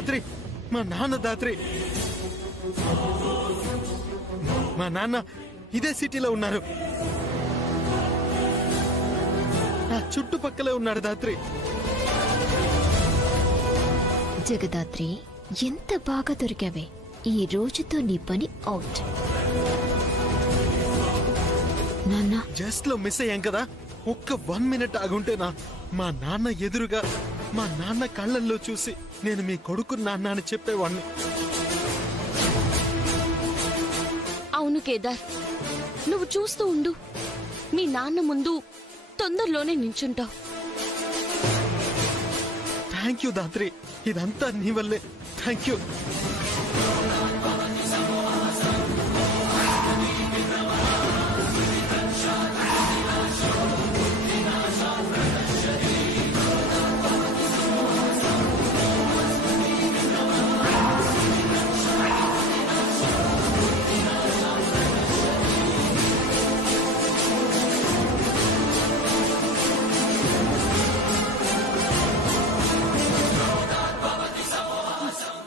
దాత్రి, మా నాన్న దాత్రి. మా నాన్న ఇదే సిటీలో ఉన్నారు, నా చుట్టుపక్కలే ఉన్నారు దాత్రి. జగదాత్రి, ఎంత బాగా దొరికావే. ఈ రోజుతో నీ పని అవుట్. నాన్న, జస్ట్ లో మిస్ అయ్యాం కదా. ఒక్క 1 మినిట్ ఆగుంటేనా మా నాన్న ఎదురుగా, మా నాన్న కళ్ళల్లో చూసి నేను మీ కొడుకు నాన్న అని చెప్పేవాణ్ణి. అవును కేదార్, నువ్వు చూస్తూ ఉండు. మీ నాన్న ముందు తొందరలోనే నించుంటావు. థ్యాంక్ యూ దాత్రి, ఇదంతా నీ వల్లే. Thank you.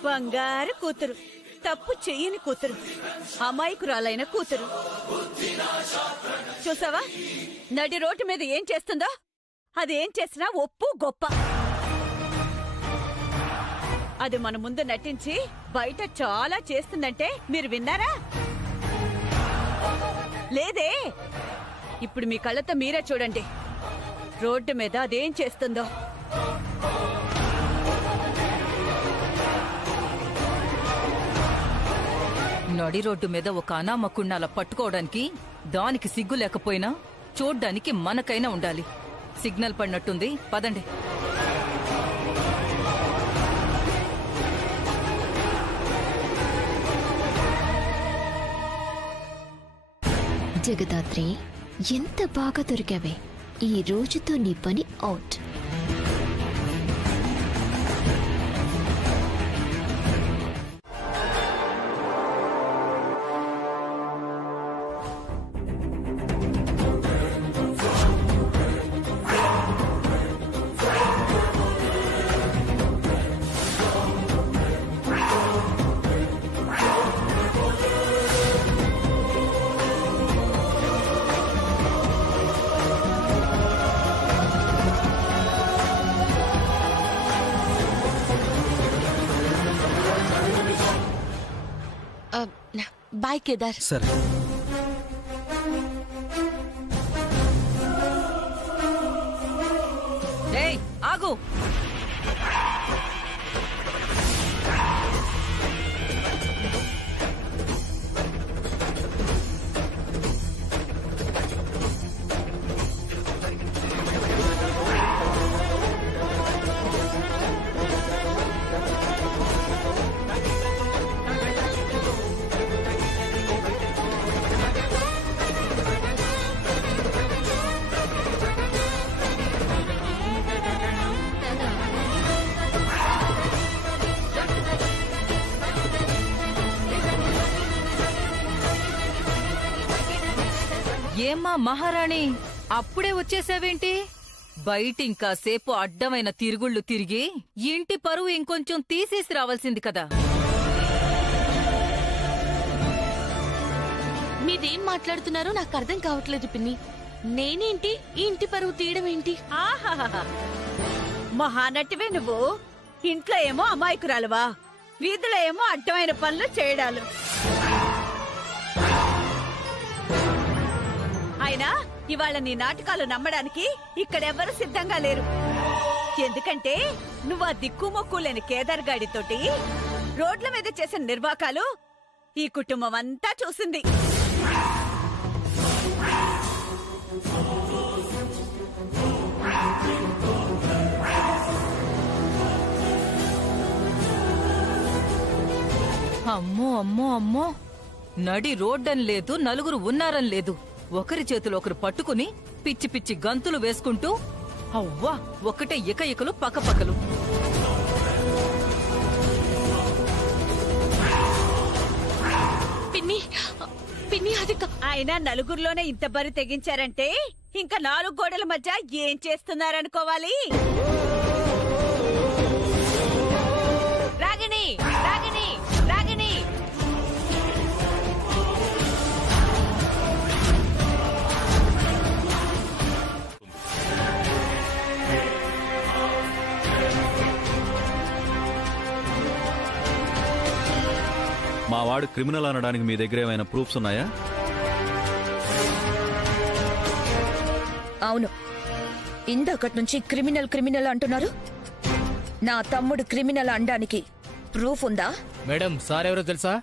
బంగారు కూతురు, తప్పు చెయ్యని కూతురు, అమాయకురాలైన కూతురు. చూసావా నడి రోడ్డు మీద ఏం చేస్తుందో? అదేం చేసినా ఒప్పు గొప్ప. అది మన ముందు నటించి బయట చాలా చేస్తుందంటే మీరు విన్నారా? లేదే. ఇప్పుడు మీ కళ్ళతో మీరే చూడండి రోడ్డు మీద అదేం చేస్తుందో. నడి రోడ్డు మీద ఒక అనామకుణ్ణి అలా పట్టుకోవడానికి దానికి సిగ్గు లేకపోయినా చూడ్డానికి మనకైనా ఉండాలి. సిగ్నల్ పడినట్టుంది, పదండి. జగదాత్రి, ఎంత బాగా దొరికావే. ఈ రోజుతో నీ పని అవుట్. బాయ్ కేదార్. సరే. ఏయ్, ఆగు. ఏమ్మా మహారాణి, అప్పుడే వచ్చేసావేంటి? బయట ఇంకాసేపు అడ్డమైన తిరుగుళ్ళు తిరిగి ఇంటి పరువు ఇంకొంచెం తీసేసి రావాల్సింది కదా. మీరేం మాట్లాడుతున్నారో నాకు అర్థం కావట్లేదు పిన్ని. నేనేంటి ఈ ఇంటి పరువు తీయడం ఏంటి? ఆహాహా, మహానటివే నువ్వు. ఇంట్లో ఏమో అమాయకురాలువా, వీధిలో ఏమో అడ్డమైన పనులు చేయడాలు. అయినా ఇవాళ నీ నాటకాలు నమ్మడానికి ఇక్కడెవ్వరూ సిద్ధంగా లేరు. ఎందుకంటే నువ్వు ఆ దిక్కుమొక్కు లేని కేదార్ గాడితోటి రోడ్ల మీద చేసిన నిర్వాకాలు ఈ కుటుంబం అంతా చూసింది. అమ్మో అమ్మో అమ్మో, నడి రోడ్డని లేదు, నలుగురు ఉన్నారని లేదు. ఒకరి చేతులు ఒకరు పట్టుకుని పిచ్చి పిచ్చి గంతులు వేసుకుంటూ అవ్వా ఒకటే ఇకలు పక్కపక్కలు. పిన్ని పిన్ని అది అయినా నలుగురిలోనే ఇంత బరి తెగించారంటే ఇంకా 4 గోడల మధ్య ఏం చేస్తున్నారనుకోవాలి? రాగిణి వాడు క్రిమినల్ అనడానికి మీ దగ్గర ఏమైనా ప్రూఫ్స్ ఉన్నాయా? అవును, ఇందాకటి నుంచి క్రిమినల్ క్రిమినల్ అంటున్నారు. నా తమ్ముడు క్రిమినల్ అనడానికి ప్రూఫ్ ఉందా? మేడం, సార్ ఎవరో తెలుసా?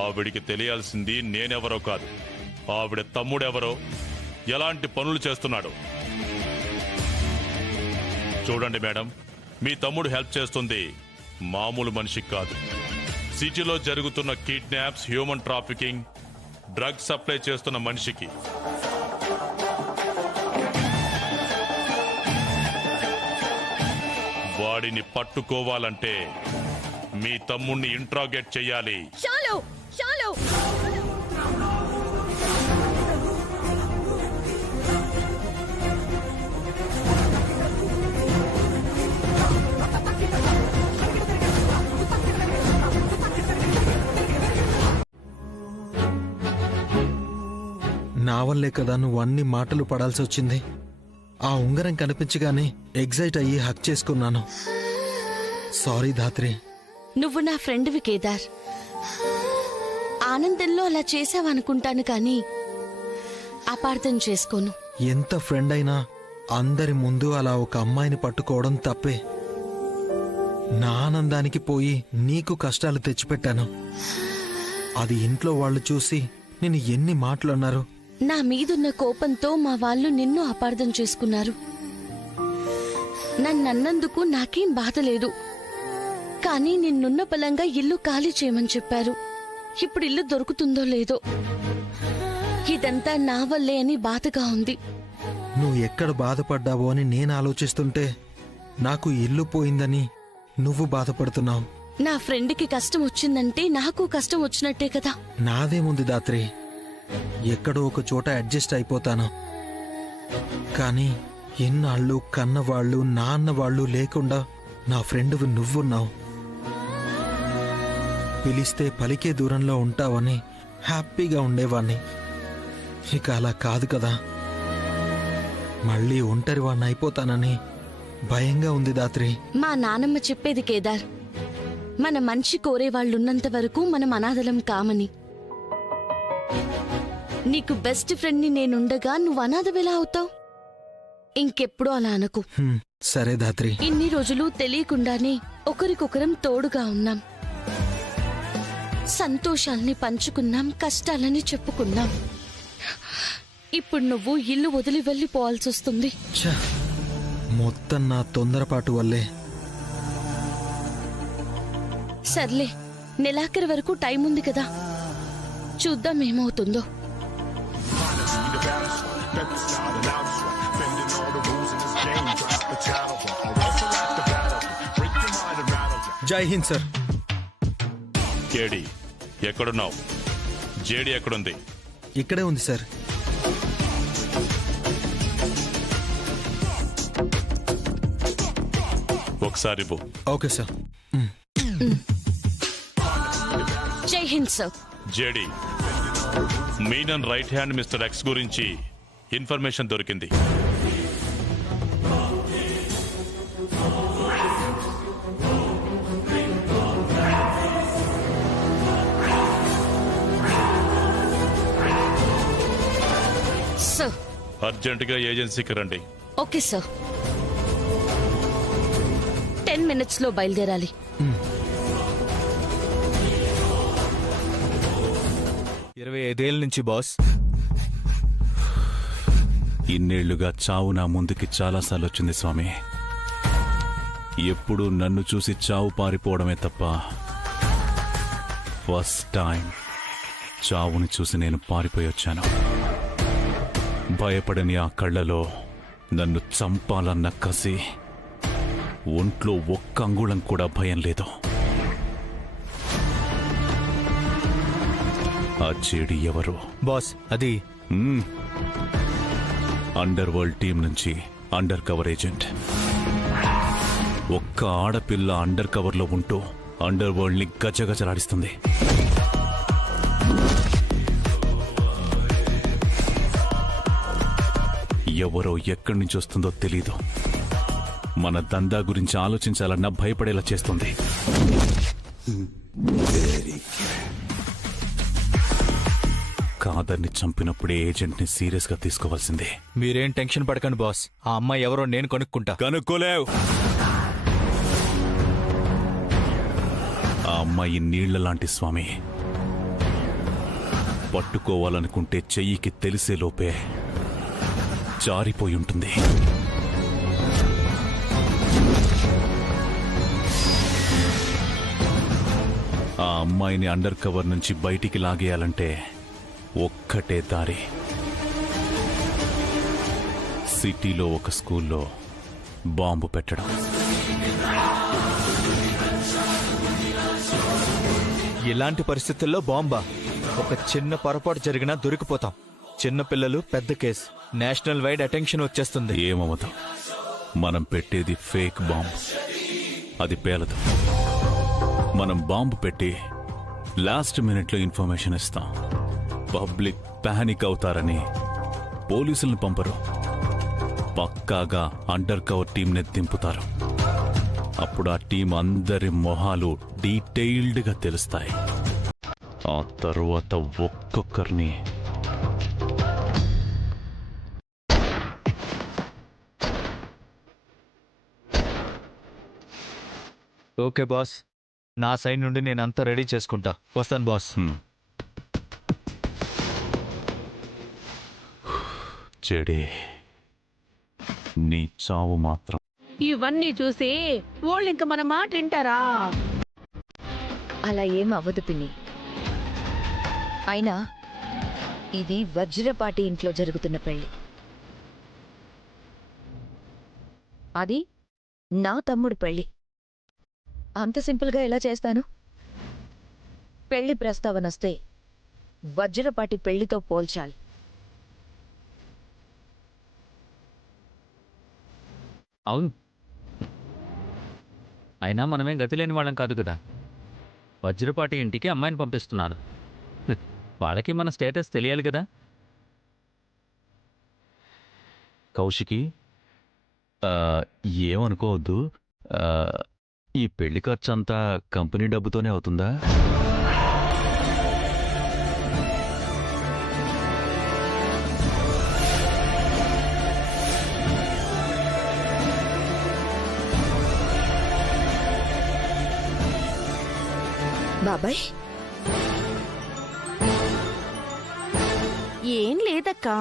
ఆవిడికి తెలియాల్సింది నేనెవరో కాదు, ఆవిడ తమ్ముడెవరో, ఎలాంటి పనులు చేస్తున్నాడు. చూడండి మేడం, మీ తమ్ముడు హెల్ప్ చేస్తుంది మామూలు మనిషికి కాదు. సిటీలో జరుగుతున్న kidnaps, human trafficking, drugs supply చేస్తున్న మనిషికి. వాడిని పట్టుకోవాలంటే మీ తమ్ముణ్ణి ఇంట్రాగేట్ చెయ్యాలి. చాలు చాలు. నా వల్లే కదా నువ్వు అన్ని మాటలు పడాల్సి వచ్చింది. ఆ ఉంగరం కనిపించగానే ఎగ్జైట్ అయ్యి హక్ చేసుకున్నాను. సారీ ధాత్రి. నువ్వు నా ఫ్రెండ్వి కేదార్. ఆనందంలో అలా చేసావనుకుంటాను కానీ అపార్థం చేసుకోను. ఎంత ఫ్రెండ్ అయినా అందరి ముందు అలా ఒక అమ్మాయిని పట్టుకోవడం తప్పే. నా ఆనందానికి పోయి నీకు కష్టాలు తెచ్చిపెట్టాను. అది ఇంట్లో వాళ్ళు చూసి నేను ఎన్ని మాటలు అన్నారు. నా మీదున్న కోపంతో మా వాళ్ళు నిన్ను అపార్థం చేసుకున్నారు. నన్నన్నందుకు నాకేం బాధ లేదు, కానీ నిన్నున్న బలంగా ఇల్లు ఖాళీ చేయమని చెప్పారు. ఇప్పుడు ఇల్లు దొరుకుతుందో లేదో. ఇదంతా నా వల్లే అని బాధగా ఉంది. నువ్వు ఎక్కడ బాధపడ్డావో అని నేను ఆలోచిస్తుంటే నాకు ఇల్లు పోయిందని నువ్వు బాధపడుతున్నావు. నా ఫ్రెండ్కి కష్టం వచ్చిందంటే నాకు కష్టం వచ్చినట్టే కదా. నాదేముంది దాత్రి, ఎక్కడో ఒక చోట అడ్జస్ట్ అయిపోతాను. కానీ ఎన్నాళ్ళు కన్నవాళ్ళు నాన్నవాళ్ళు లేకుండా నా ఫ్రెండ్వి నువ్వున్నావు. పిలిస్తే పలికే దూరంలో ఉంటావని హ్యాపీగా ఉండేవాణ్ణి. ఇక అలా కాదు కదా, మళ్ళీ ఒంటరివాణ్ణి అయిపోతానని భయంగా ఉంది దాత్రి. మా నానమ్మ చెప్పేది కేదార్, మన మనిషి కోరేవాళ్లున్నంత వరకు మనం అనాథలం కామని. నీకు బెస్ట్ ఫ్రెండ్ని నేనుండగా నువ్వు అనాథవెలా అవుతావు? ఇంకెప్పుడు అలా అనకు. సరే ధాత్రి. ఇన్ని రోజులు తెలియకుండానే ఒకరికొకరం తోడుగా ఉన్నాం. సంతోషాల్ని పంచుకున్నాం, కష్టాలని చెప్పుకున్నాం. ఇప్పుడు నువ్వు ఇల్లు వదిలి వెళ్ళిపోవాల్సి వస్తుంది. మొత్తం నా తొందరపాటు వల్లే. సర్లే, నెలాఖరు వరకు టైం ఉంది కదా, చూద్దాం ఏమవుతుందో. జై హింద్ సార్. కేడి ఎక్కడున్నావు? జేడి ఎక్కడుంది? ఇక్కడే ఉంది సార్. ఒకసారి okay sir. Jai Hind sir. JD, Menon right hand mister X గురించి ఇన్ఫర్మేషన్ దొరికింది. సార్, అర్జెంటుగా ఏజెన్సీకి రండి. Okay sir. 10 minutes లో బయలుదేరాలి. ఇరవై 25 నుంచి బాస్. ఇన్నేళ్లుగా చావు నా ముందుకి చాలాసార్లు వచ్చింది స్వామి. ఎప్పుడూ నన్ను చూసి చావు పారిపోవడమే తప్ప ఫస్ట్ టైం చావుని చూసి నేను పారిపోయి వచ్చాను. భయపడని ఆ కళ్ళలో నన్ను చంపాలన్న కసి, ఒంట్లో ఒక్క అంగుళం కూడా భయం లేదు. ఆ చెడి ఎవరు బాస్? అది అండర్ వరల్డ్ టీం నుంచి అండర్ కవర్ ఏజెంట్. ఒక్క ఆడపిల్ల అండర్ కవర్లో ఉంటూ అండర్ వరల్డ్ ని గజగజలాడిస్తుంది. ఎవరో ఎక్కడి నుంచి వస్తుందో తెలీదు. మన దందా గురించి ఆలోచించాలన్నా భయపడేలా చేస్తుంది. కాదర్ని చంపినప్పుడే ఏజెంట్ని సీరియస్ గా తీసుకోవాల్సిందే. మీరేం టెన్షన్ పడకండి బాస్, ఆ అమ్మాయి ఎవరో నేను కనుక్కుంటా. కనుక్కోలేవు. ఆ అమ్మాయి నీళ్ల లాంటి స్వామి. పట్టుకోవాలనుకుంటే చెయ్యికి తెలిసే లోపే జారిపోయి ఉంటుంది. ఆ అమ్మాయిని అండర్ కవర్ నుంచి బయటికి లాగేయాలంటే ఒక్కటే దారి. సిటీలో ఒక స్కూల్లో బాంబు పెట్టడం. ఇలాంటి పరిస్థితుల్లో బాంబా? ఒక చిన్న పొరపాటు జరిగినా దొరికిపోతాం. చిన్న పిల్లలు, పెద్ద కేసు, నేషనల్ వైడ్ అటెన్షన్ వచ్చేస్తుంది. ఏమవదు, మనం పెట్టేది ఫేక్ బాంబు, అది పేలదు. మనం బాంబు పెట్టి లాస్ట్ మినిట్లో ఇన్ఫర్మేషన్ ఇస్తాం. పబ్లిక్ పానిక్ అవుతారని పోలీసులను పంపరు. పక్కాగా అండర్ కవర్ టీంని దింపుతారు. అప్పుడు ఆ టీం అందరి మొహాలు డీటెయిల్డ్గా తెలుస్తాయి. ఆ తరువాత ఒక్కొక్కరిని ఓకే బాస్, నా సైడ్ నుండి నేను అంతా రెడీ చేసుకుంటా. వస్తాను బాస్. చెడే, నీ చావు మాత్రం. ఇవన్నీ చూసి వాళ్ళు ఇంక మన మాట వింటారా? అలా ఏం అవ్వదు పిన్ని. అయినా ఇది వజ్రపాటి ఇంట్లో జరుగుతున్న పెళ్లి. అది నా తమ్ముడు పెళ్లి. అంత సింపుల్గా ఎలా చేస్తాను? పెళ్లి ప్రస్తావన వస్తే వజ్రపాటి పెళ్లితో పోల్చాలి. అవును, అయినా మనమేం గతి లేని వాళ్ళం కాదు కదా. వజ్రపాటి ఇంటికి అమ్మాయిని పంపిస్తున్నారు. వాళ్ళకి మన స్టేటస్ తెలియాలి కదా. కౌశికి, ఏమనుకోవద్దు. ఈ పెళ్లి ఖర్చంతా కంపెనీ డబ్బుతోనే అవుతుందా? బాబాయ్, ఏం లేదక్కా,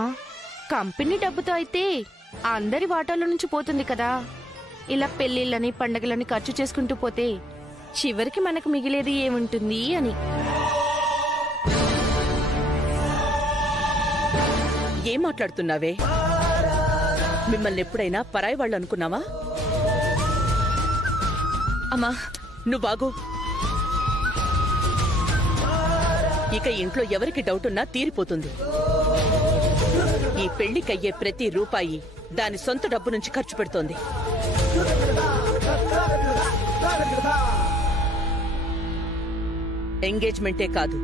కంపెనీ డబ్బుతో అయితే అందరి వాటాల నుంచి పోతుంది కదా. ఇలా పెళ్లిళ్ళని పండగలని ఖర్చు చేసుకుంటూ పోతే చివరికి మనకు మిగిలేది ఏముంటుంది అని. ఏం మాట్లాడుతున్నావే? మిమ్మల్ని ఎప్పుడైనా పరాయి వాళ్ళు అనుకున్నావా? అమ్మా నువ్వు బాగు. ఇక ఇంట్లో ఎవరికి డౌట్ ఉన్నా తీరిపోతుంది. ఈ పెళ్లికయ్యే ప్రతి రూపాయి దాని సొంత డబ్బు నుంచి ఖర్చు పెడుతోంది. ఎంగేజ్మెంటే కాదు,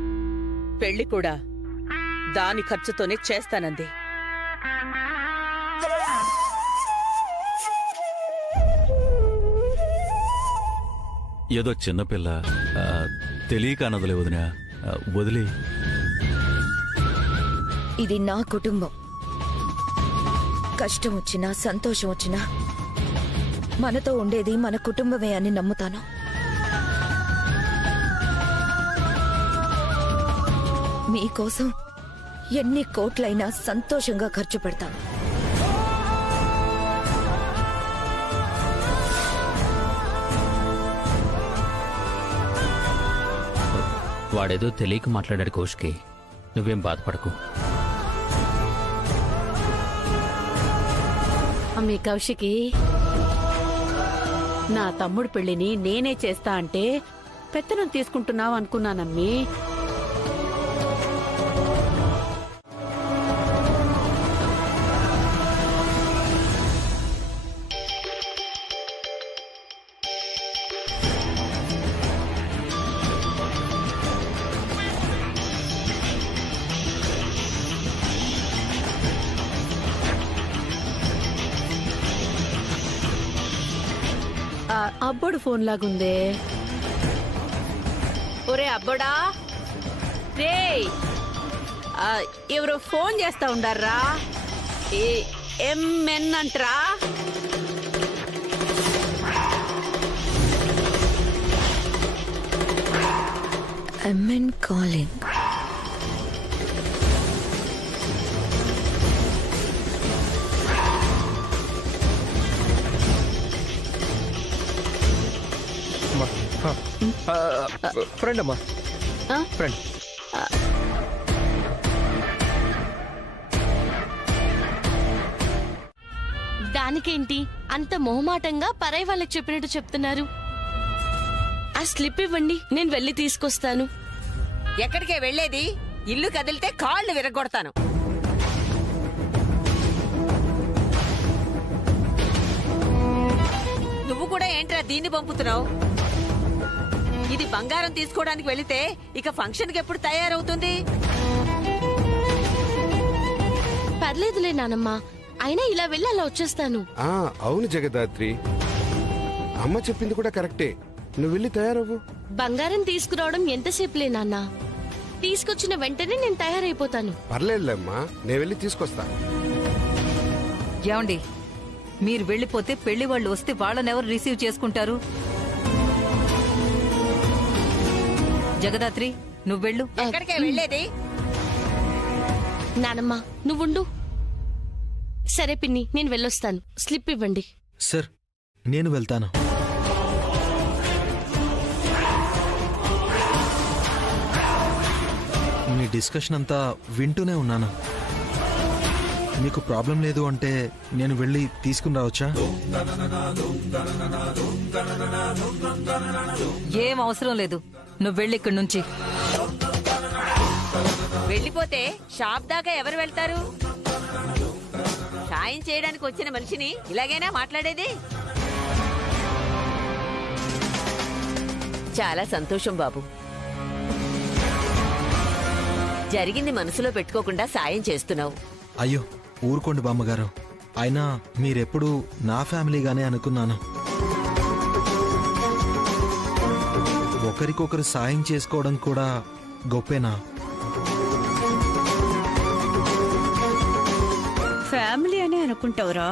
పెళ్లి కూడా దాని ఖర్చుతోనే చేస్తానంది. ఏదో చిన్నపిల్ల, తెలియక అన్నదిలే వదినా, వదిలే. ఇది నా కుటుంబం. కష్టం వచ్చినా సంతోషం వచ్చినా మనతో ఉండేది మన కుటుంబమే అని నమ్ముతాను. మీకోసం ఎన్ని కోట్లైనా సంతోషంగా ఖర్చు పెడతాను. వాడేదో తెలియక మాట్లాడాడు కౌశికి, నువ్వేం బాధపడకు. అమ్మే కౌశికి, నా తమ్ముడు పెళ్లిని నేనే చేస్తా అంటే పెత్తనం తీసుకుంటున్నావు అనుకున్నానమ్మీ. అబ్బోడు ఫోన్ లాగుందే. ఒరే అబ్బోడా రే ఎవరో ఫోన్ చేస్తా ఉండారా ఎంఎన్ అంటరా ఎంఎన్ కాలింగ్. ఫ్రెండ్ అమ్మా, ఫ్రెండ్. దానికేంటి అంత మొహమాటంగా పరాయి వాళ్ళకి చెప్పినట్టు చెప్తున్నారు? ఆ స్లిప్ ఇవ్వండి, నేను వెళ్ళి తీసుకొస్తాను. ఎక్కడికే వెళ్లేది? ఇల్లు కదిలితే కాళ్ళు విరగొడతాను. నువ్వు కూడా ఏంట్రా దీన్ని పంపుతున్నావు? ఇది బంగారం తీసుకోవడానికి వెళితే ఇక ఫంక్షన్ కి ఎప్పుడు తయారవుతుంది? పర్లేదులే నానమ్మా, అయినా ఇలా వెళ్ళి అలా వచ్చేస్తాను. అవును జగదాత్రి, అమ్మ చెప్పింది కూడా కరెక్టే. నువ్వు వెళ్ళి తయారవ్వు. బంగారం తీసుకురావడం ఎంతసేపులే నాన్న, తీసుకొచ్చిన వెంటనే నేను తయారైపోతాను. పర్లేదులేమ్మా, నేను వెళ్ళి తీసుకొస్తా. ఏమండి, మీరు వెళ్ళిపోతే పెళ్లి వాళ్ళు వస్తే వాళ్ళనెవరు రిసీవ్ చేసుకుంటారు? జగదాత్రి, నువ్వు వెళ్ళు. ఎక్కడికే వెళ్లేది? నానమ్మా నువ్వుండు. సరే పిన్ని, నేను వెళ్ళొస్తాను. స్లిప్ ఇవ్వండి. సార్, నేను వెళ్తాను. మీ డిస్కషన్ అంతా వింటూనే ఉన్నాను. మీకు ప్రాబ్లం లేదు అంటే నేను వెళ్ళి తీసుకుని రావచ్చా? ఏం అవసరం లేదు, నువ్వు వెళ్ళి ఇక్కడి నుంచి. వెళ్ళిపోతే షాప్ దాకా ఎవరు వెళ్తారు? సాయం చేయడానికి వచ్చిన మనిషిని ఇలాగైనా మాట్లాడేది? చాలా సంతోషం బాబు. జరిగింది మనసులో పెట్టుకోకుండా సాయం చేస్తున్నావు. అయ్యో ఊరుకోండి బామ్మగారు, అయినా మీరెప్పుడు నా ఫ్యామిలీగానే అనుకున్నాను. ఒకరికొకరు సాయం చేసుకోవడం కూడా గొప్పేనా? ఫ్యామిలీ అనే అనుకుంటావురా?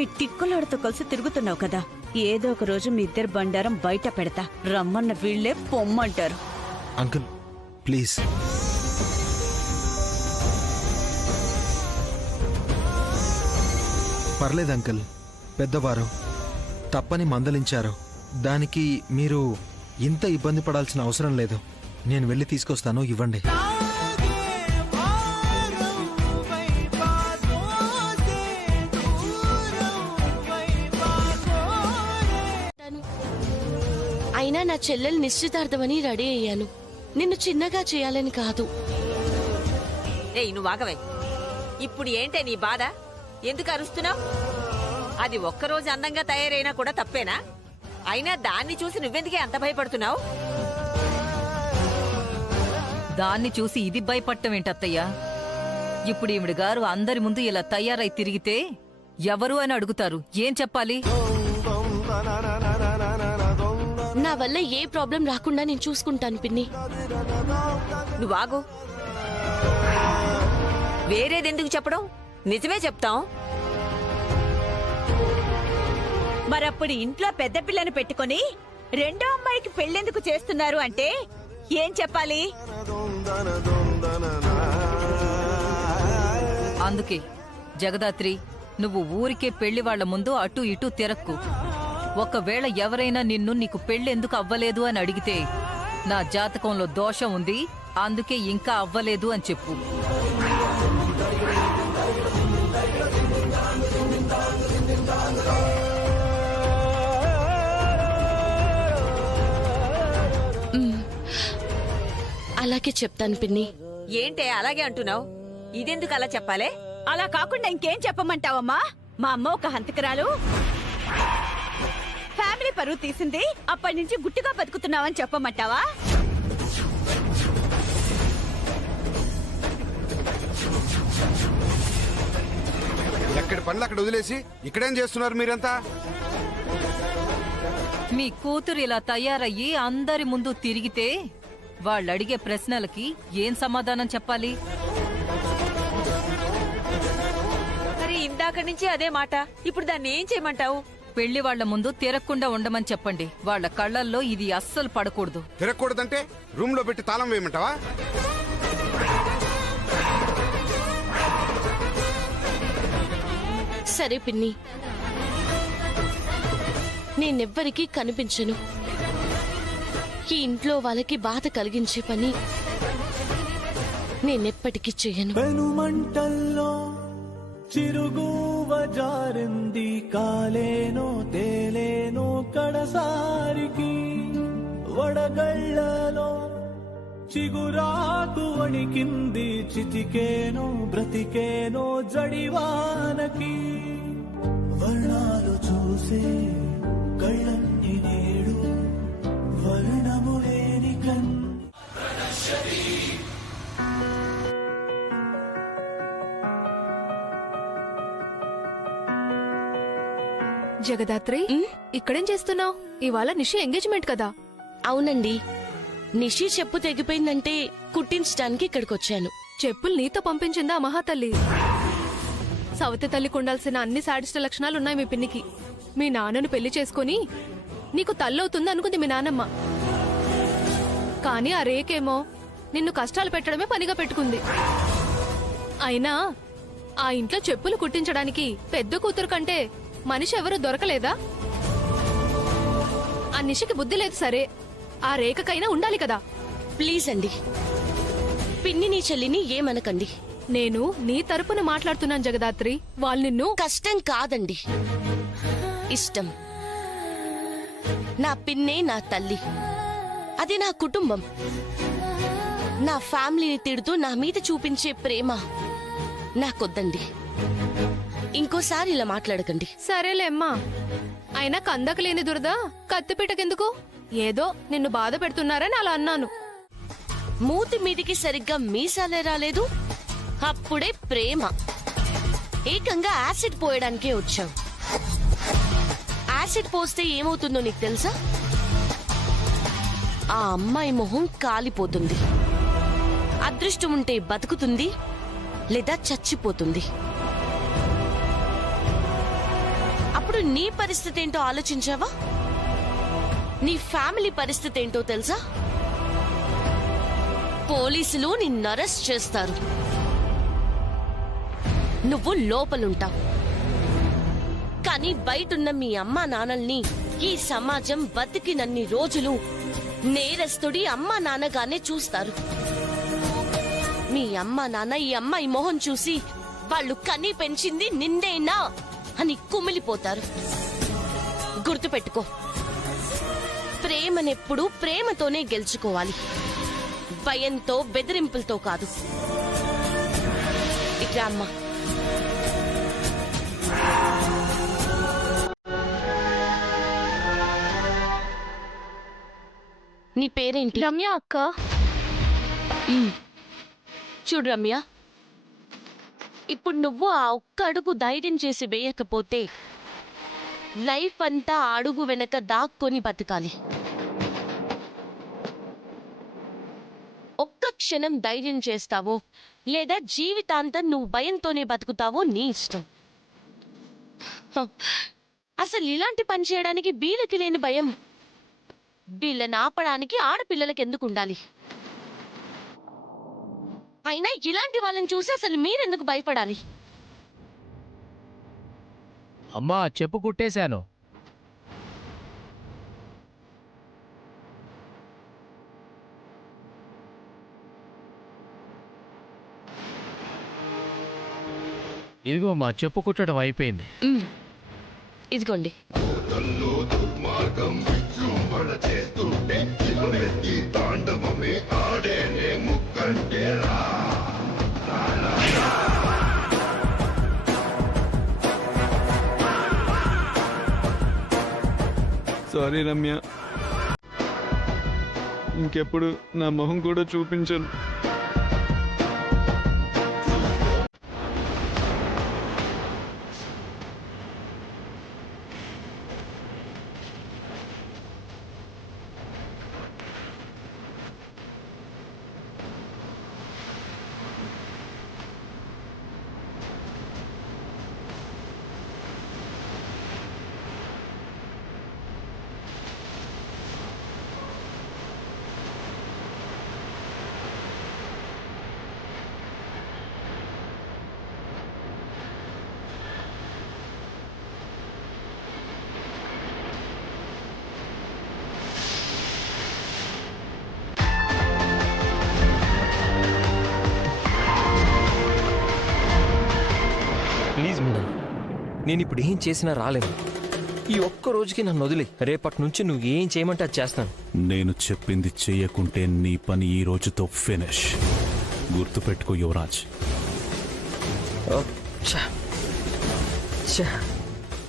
ఈ టిక్కులాడుతో కలిసి తిరుగుతున్నావు కదా, ఏదో ఒక రోజు మీ ఇద్దరు బండారం బయట పెడతా. రమ్మన్న వీళ్లే పొమ్మంటారు. Uncle please. పర్లేదు అంకుల్, పెద్దవారు తప్పని మందలించారు. దానికి మీరు ఇంత ఇబ్బంది పడాల్సిన అవసరం లేదు. నేను వెళ్ళి తీసుకొస్తాను, ఇవ్వండి. అయినా నా చెల్లెలు నిశ్చితార్థమని రెడీ అయ్యాను. నిన్ను చిన్నగా చేయాలని కాదు. నువ్వు ఆగవే. ఇప్పుడు ఏంటే నీ బాధ? ఎందుకు అరుస్తున్నావు? అది ఒక్కరోజు అందంగా తయారైనా కూడా తప్పేనా? అయినా దాన్ని చూసి నువ్వెందుకే అంత భయపడుతున్నావు? దాన్ని చూసి ఇది భయపడటం ఏంటత్తయ్యా? ఇప్పుడు ఈవిడ గారు అందరి ముందు ఇలా తయారై తిరిగితే ఎవరు అని అడుగుతారు. ఏం చెప్పాలి? నా వల్ల ఏ ప్రాబ్లం రాకుండా నేను చూసుకుంటాను పిన్ని. నువ్వు ఆగు. వేరేదెందుకు చెప్పడం? నిజమే చెప్తాం. మరప్పుడు ఇంట్లో పెద్ద పిల్లని పెట్టుకుని రెండో అమ్మాయికి పెళ్ళెందుకు చేస్తున్నారు అంటే ఏం చెప్పాలి? అందుకే జగదాత్రి, నువ్వు ఊరికే పెళ్లి వాళ్ల ముందు అటు ఇటు తిరక్కు. ఒకవేళ ఎవరైనా నిన్ను నీకు పెళ్ళెందుకు అవ్వలేదు అని అడిగితే నా జాతకంలో దోషం ఉంది, అందుకే ఇంకా అవ్వలేదు అని చెప్పు. అలాగే చెప్తాను పిన్ని. ఏంటే అలాగే అంటున్నావు? ఇదెందుకు అలా చెప్పాలే? అలా కాకుండా ఇంకేం చెప్పమంటావమ్మా? మా అమ్మ ఒక హంతకురాలు, ఫ్యామిలీ పరువు తీసింది, అప్పటి నుంచి గుట్టుగా బతుకుతున్నావని చెప్పమంటావా? ఎక్కడి పనులు అక్కడ వదిలేసి ఇక్కడేం చేస్తున్నారు మీరంతా? మీ కూతురు ఇలా తయారయ్యి అందరి ముందు తిరిగితే వాళ్ళు అడిగే ప్రశ్నలకి ఏం సమాధానం చెప్పాలి? మరి ఇందాక నుంచి అదే మాట, ఇప్పుడు దాన్ని ఏం చేయమంటావు? పెళ్లి వాళ్ల ముందు తిరగకుండా ఉండమని చెప్పండి. వాళ్ళ కళ్ళల్లో ఇది అస్సలు పడకూడదు. తిరగకూడదంటే రూమ్ లో పెట్టి తాళం వేయమంటావా? సరే పిన్ని, నేనెవ్వరికీ కనిపించను. ఈ ఇంట్లో వాళ్ళకి బాధ కలిగించే పని నేనెప్పటికీ చెయ్యను. పెనుమంటల్లో చిరుగువ జారింది, కాలేనో తేలేనో కడసారికి. వడగళ్లలో చిగురాకు వణికింది, చితికేనో బ్రతికేనో జడివానకి. వర్ణాలు చూసే కళ్ళన్ని నేడు వర్ణము లేని కన్. జగదాత్రి, ఇక్కడేం చేస్తున్నావు? ఇవాళ నిషి ఎంగేజ్మెంట్ కదా? అవునండి, నిషి చెప్పు తెగిపోయిందంటే కుట్టించడానికి ఇక్కడికొచ్చాను. చెప్పులు నీతో పంపించిందా మహాతల్లి? సవతి తల్లికి ఉండాల్సిన అన్ని శాడిస్ట్ లక్షణాలు ఉన్నాయి మీ పిన్నికి. మీ నాన్నను పెళ్లి చేసుకుని నీకు తల్లవుతుంది అనుకుంది మీ నాన్నమ్మ. కానీ ఆ రేకేమో నిన్ను కష్టాలు పెట్టడమే పనిగా పెట్టుకుంది. అయినా ఆ ఇంట్లో చెప్పులు కుట్టించడానికి పెద్ద కూతురు కంటే మనిషి ఎవరు దొరకలేదా? ఆ నిషికి బుద్ధి లేదు సరే, ఆ రేఖకైనా ఉండాలి కదా. ప్లీజ్ అండి, పిన్ని నీ చెల్లిని ఏమనకండి. నేను నీ తరపున మాట్లాడుతున్నాను జగదాత్రి. వాళ్ళు నిన్ను. కష్టం కాదండి, ఇష్టం. నా పిన్నే నా తల్లి, అది నా కుటుంబం. నా ఫ్యామిలీని తిడుతూ నా మీద చూపించే ప్రేమ నాకొద్దండి. ఇంకోసారి ఇలా మాట్లాడకండి. సరేలేమ్మా, అయినా కందకలేని దురద కత్తిపీటకెందుకు? ఏదో నిన్ను బాధ పెడుతున్నారని అలా అన్నాను. మూతి మీదికి సరిగ్గా మీసాలే రాలేదు, అప్పుడే ప్రేమ. ఏకంగా యాసిడ్ పోయడానికే వచ్చావు. యాసిడ్ పోస్తే ఏమవుతుందో నీకు తెలుసా? ఆ అమ్మాయి మొహం కాలిపోతుంది. అదృష్టం ఉంటే బతుకుతుంది, లేదా చచ్చిపోతుంది. అప్పుడు నీ పరిస్థితి ఏంటో ఆలోచించావా? నీ ఫ్యామిలీ పరిస్థితి ఏంటో తెలుసా? పోలీసులు నిన్ను అరెస్ట్ చేస్తారు, నువ్వు లోపలుంటావు. కానీ బయటున్న మీ అమ్మా నాన్నల్ని ఈ సమాజం బతికినన్ని రోజులు నేరస్తుడి అమ్మా నాన్నగానే చూస్తారు. మీ అమ్మా నాన్న ఈ అమ్మాయి మొహం చూసి వాళ్ళు కని పెంచింది నిన్నేనా అని కుమిలిపోతారు. గుర్తుపెట్టుకో, ప్రేమనెప్పుడు ప్రేమతోనే గెలుచుకోవాలి, భయంతో బెదిరింపులతో కాదు. ఇట్లా అమ్మా. నీ పేరేంటి? రమ్య అక్క. చూడు రమ్య, ఇప్పుడు నువ్వు ఆ ఒక్క అడుగు ధైర్యం చేసి వేయకపోతే లైఫ్ అంతా అడుగు వెనక దాక్కొని బతకాలి. ఒక్క క్షణం ధైర్యం చేస్తావో లేదా జీవితాంతం నువ్వు భయంతోనే బతుకుతావో నీ ఇష్టం. అసలు ఇలాంటి పని చేయడానికి వీళ్ళకి లేని భయం వీళ్ళని ఆపడానికి ఆడపిల్లలకి ఎందుకు ఉండాలి? అయినా ఇలాంటి వాళ్ళని చూసి అసలు మీరెందుకు భయపడాలి? అమ్మా, చెప్పు కుట్టేశాను. ఇదిగో మా చెప్పు కుట్టడం అయిపోయింది. ఇదిగోండి. సారీ రమ్య, ఇంకెప్పుడు నా మొహం కూడా చూపించను. ప్లీజ్ మీనా, నేను ఇప్పుడు ఏం చేసినా రాలేను. ఈ ఒక్క రోజుకి నన్ను వదిలి, రేపటి నుంచి నువ్వు ఏం చేయమంటే అది చేస్తాను. నేను చెప్పింది చెయ్యకుంటే నీ పని ఈ రోజుతో ఫినిష్. గుర్తుపెట్టుకో యువరాజ్.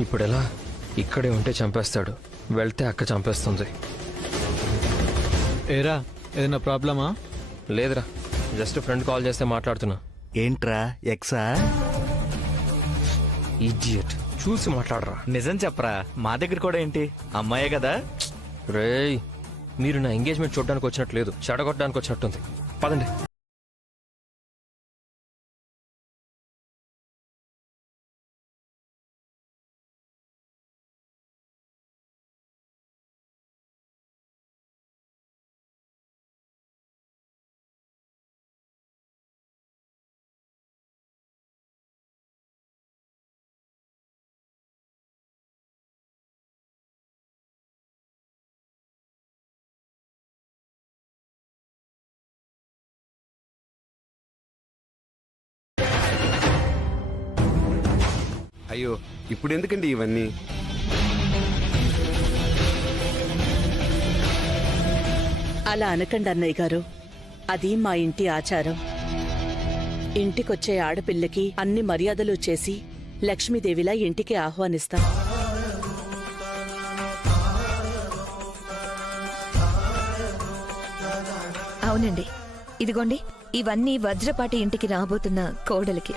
ఇప్పుడు ఎలా? ఇక్కడే ఉంటే చంపేస్తాడు, వెళ్తే అక్క చంపేస్తుంది. ఏరా ఏదైనా ప్రాబ్లమా? లేదురా, జస్ట్ ఫ్రెండ్ కాల్ చేస్తే మాట్లాడుతున్నా. ఏంట్రా ఎక్సా? ఇడియట్, చూసి మాట్లాడరా. నిజం చెప్పరా, మా దగ్గర కూడా ఏంటి, అమ్మాయే కదా. రేయ్, మీరు నా ఎంగేజ్మెంట్ చూడడానికి వచ్చినట్లేదు, చెడగొట్టడానికి వచ్చినట్టుంది. పదండి. అయ్యో, ఇప్పుడు ఎందుకండి ఇవన్నీ? అలా అనకండి అన్నయ్య గారు, అది మా ఇంటి ఆచారం. ఇంటికొచ్చే ఆడపిల్లకి అన్ని మర్యాదలు చేసి లక్ష్మీదేవిలా ఇంటికి ఆహ్వానిస్తాం. అవునండి, ఇదిగోండి, ఇవన్నీ వజ్రపాటి ఇంటికి రాబోతున్న కోడలికి.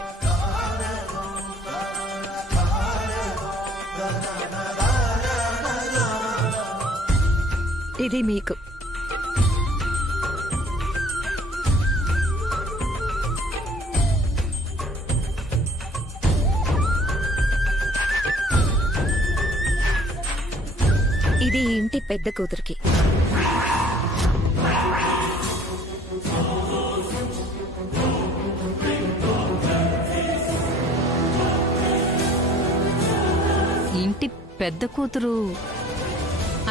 ఇది మీకు. ఇది ఈ ఇంటి పెద్ద కూతురికి. ఇంటి పెద్ద కూతురు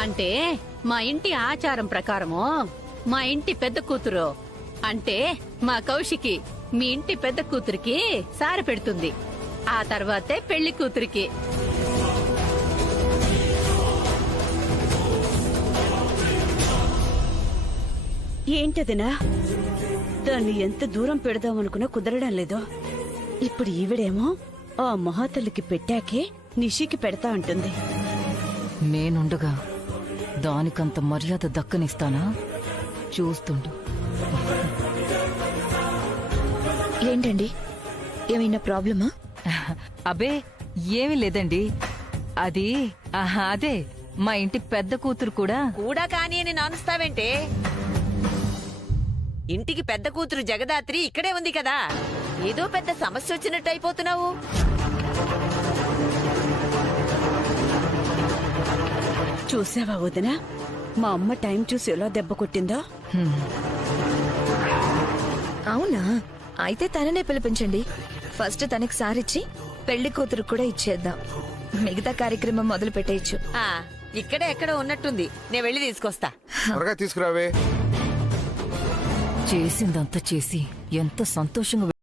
అంటే మా ఇంటి ఆచారం ప్రకారము మా ఇంటి పెద్ద కూతురు అంటే మా కౌశికి మీ ఇంటి పెద్ద కూతురికి సారి పెడుతుంది. ఆ తర్వాతే పెళ్లి కూతురికి. ఏంటదినా? దాన్ని ఎంత దూరం పెడదామనుకున్నా కుదరడం లేదో. ఇప్పుడు ఈవిడేమో ఆ మహాతల్లికి పెట్టాకే నిషికి పెడతా అంటుంది. నేనుండగా దానికంత మర్యాద దక్కనిస్తానా? చూస్తుండు. ఏంటండి, ఏమైనా ప్రాబ్లమా? అబే ఏమీ లేదండి. అది అదే మా ఇంటి పెద్ద కూతురు కూడా కాని అని నానుస్తావేంటే? ఇంటికి పెద్ద కూతురు జగదాత్రి ఇక్కడే ఉంది కదా, ఏదో పెద్ద సమస్య వచ్చినట్టు అయిపోతున్నావు. చూసావా వదినా, మా అమ్మ టైం చూసి ఎలా దెబ్బ కొట్టిందో. అవునా? అయితే తననే పిలిపించండి. ఫస్ట్ తనకి సారిచ్చి పెళ్లి కూతురు కూడా ఇచ్చేద్దాం. మిగతా కార్యక్రమం మొదలు పెట్టేయచ్చు. ఇక్కడే ఎక్కడ ఉన్నట్టుంది, నేను వెళ్ళి తీసుకొస్తా. త్వరగా తీసుకురావే. చేసిందంతా చేసి ఎంత సంతోషంగా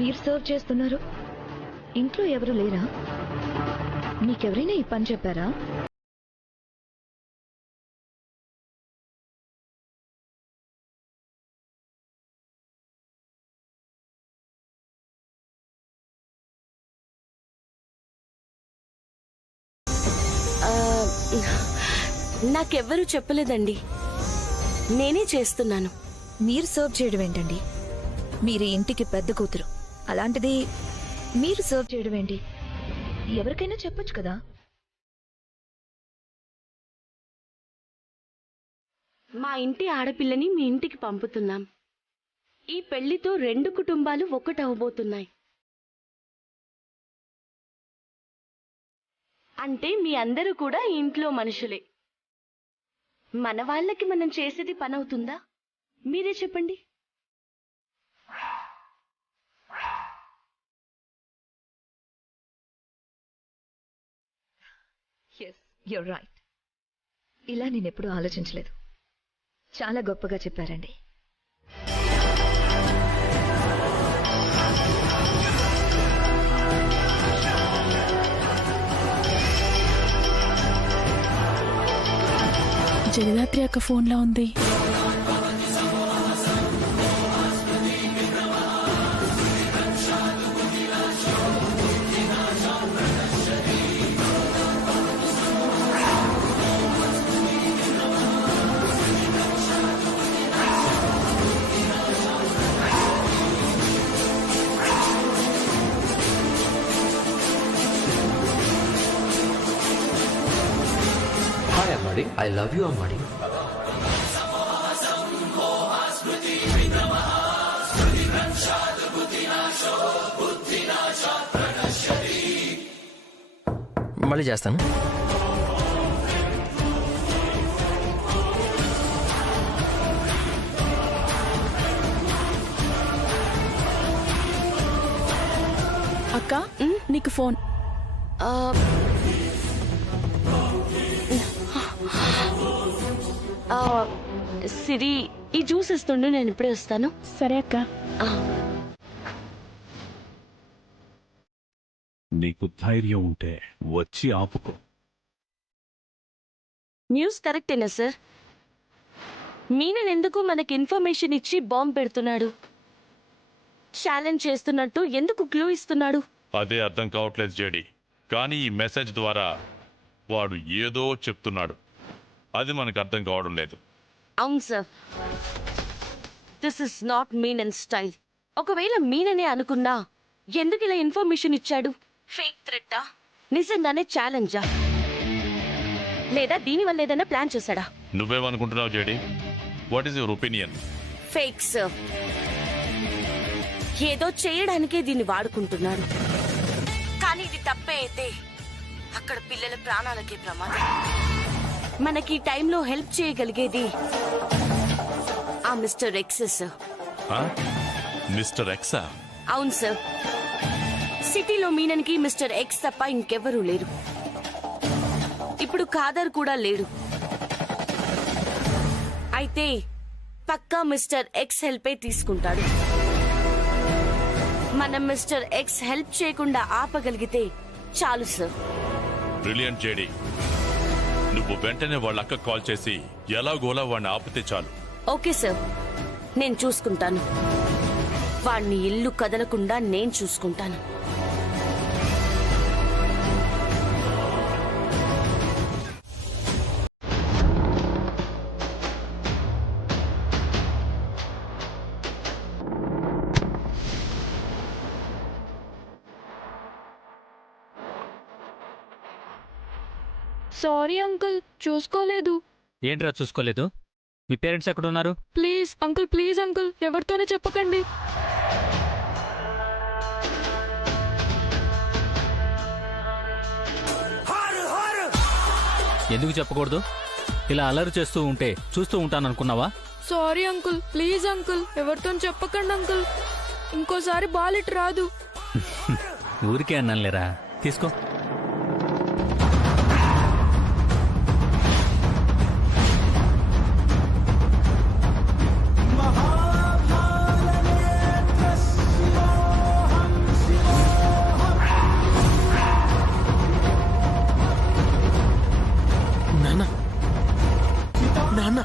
మీరు సర్వ్ చేస్తున్నారు? ఇంట్లో ఎవరు లేరా? మీకెవరైనా ఈ పని చెప్పారా? నాకెవ్వరూ చెప్పలేదండి, నేనే చేస్తున్నాను. మీరు సర్వ్ చేయడం ఏంటండి? మీరు ఈ ఇంటికి పెద్ద కూతురు, అలాంటిది మీరు సర్వ్ చేయడం ఏంటి? ఎవరికైనా చెప్పొచ్చు కదా. మా ఇంటి ఆడపిల్లని మీ ఇంటికి పంపుతున్నాం. ఈ పెళ్లితో 2 కుటుంబాలు ఒక్కటవబోతున్నాయి. అంటే మీ అందరూ కూడా ఈ ఇంట్లో మనుషులే. మన వాళ్ళకి మనం చేసేది పనవుతుందా? మీరే చెప్పండి. Yes, you're right. ఇలా నేనెప్పుడూ ఆలోచించలేదు. చాలా గొప్పగా చెప్పారండి. జగదాత్రి అక్క ఫోన్లో ఉంది. Hi Amadi, I love you Amadi. మళ్ళీ చేస్తాను. అక్క నీకు ఫోన్. సిరి, ఈ జ్యూస్ ఇస్తుండు, నేను ఇప్పుడే వస్తాను. సరే అక్క. నీకు ధైర్యం ఉంటే వచ్చి ఆపుకో. న్యూస్ కరెక్టేనా సార్? మీనన్ ఎందుకు మనకి ఇన్ఫర్మేషన్ ఇచ్చి బాంబు పెడుతున్నాడు? ఛాలెంజ్ చేస్తున్నట్టు ఎందుకు క్లూ ఇస్తున్నాడు? అదే అర్థం కావట్లేదు జేడి. కానీ ఈ మెసేజ్ ద్వారా వాడు ఏదో చెప్తున్నాడు, అది మనకు అర్థం కావడం లేదు. అవును sir, this is not Menon style. ఒకవేళ మీననే అనుకున్నా ఎందుకు ఇలా ఇన్ఫర్మేషన్ ఇచ్చాడు? ఫేక్ థ్రెట్టా, నిజంగానే ఛాలెంజా, లేదా దీనివల్ల ఏదైనా ప్లాన్ చేశాడా? నువ్వేమనుకుంటున్నావు JD? What is your opinion? Fake sir. ఏదో చేయడానికే దీన్ని వాడుకుంటున్నాడు. కానీ ఇది తప్పే అయితే అక్కడ పిల్లల ప్రాణాలకే ప్రమాదం. మనకి ఈ టైంలో హెల్ప్ చేయగలిగేది ఆ మిస్టర్ ఎక్స్ సార్. మిస్టర్ ఎక్సా? అవును సార్. సిటీలో మీనన్కి మిస్టర్ ఎక్స్ తప్ప ఇంకెవరూ లేరు. ఇప్పుడు ఖాదర్ కూడా లేడు. అయితే పక్కా మిస్టర్ ఎక్స్ హెల్పే తీసుకుంటాడు. మనం మిస్టర్ ఎక్స్ హెల్ప్ చేయకుండా ఆపగలిగితే చాలు సార్. Brilliant JD. నువ్వు వెంటనే వాళ్ళ అక్క కాల్ చేసి ఎలాగోలా వాడిని ఆపితే చాలు. ఓకే సార్, నేను చూసుకుంటాను. వాడిని ఇల్లు కదలకుండా నేను చూసుకుంటాను. సారీ అంకుల్, చూసుకోలేదు. ఏంట్రా చూసుకోలేదు? మీ పేరెంట్స్ ఎక్కడ ఉన్నారు? ప్లీజ్ అంకుల్, ప్లీజ్ అంకుల్, ఎవరితోనే చెప్పకండి. ఎందుకు చెప్పకూడదు? ఇలా అల్లరి చేస్తూ ఉంటే చూస్తూ ఉంటాననుకున్నావా? సారీ అంకుల్, ప్లీజ్ అంకుల్, ఎవరితో చెప్పకండి అంకుల్. ఇంకోసారి బాలిట్ రాదు. ఊరికే అన్నానులేరా, తీసుకో. నాన్న, నాన్న,